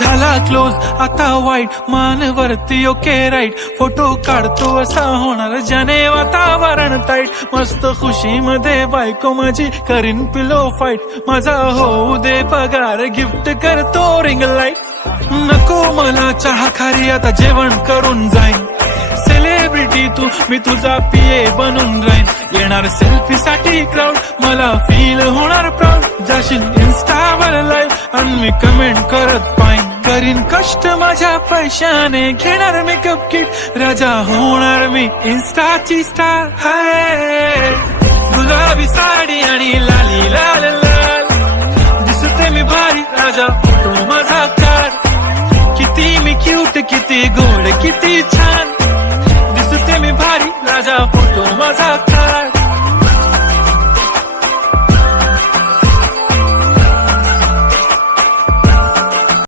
झाला क्लोज आता वाईट मान वरती ओके राईट फोटो काढतो असा होणार ज्याने वातावरण ताईट मस्त खुशी मध्ये बायको माझी करीन पिलो फाईट माझा होऊ दे पगार गिफ्ट करतो रिंग लाईट नको मला चहा खारी आता जेवण करून जाईन सेलिब्रिटी तू मी तुझा पीए बनून राहीन येणार सेल्फी साठी क्राऊड मला फील होणार प्राऊड जाशील इन्स्टावर लाईव्ह आणि मी कमेंट करत पाईन करीन कष्ट माझ्या पैशाने घेणार मेकअप किट राजा होणार मी इन्स्टाची स्टार हाय गुलाबी साडी आणि लाली लाल लाल दिसते मी भारी राजा फोटो माझा काढ किती मी क्यूट किती गोड किती छान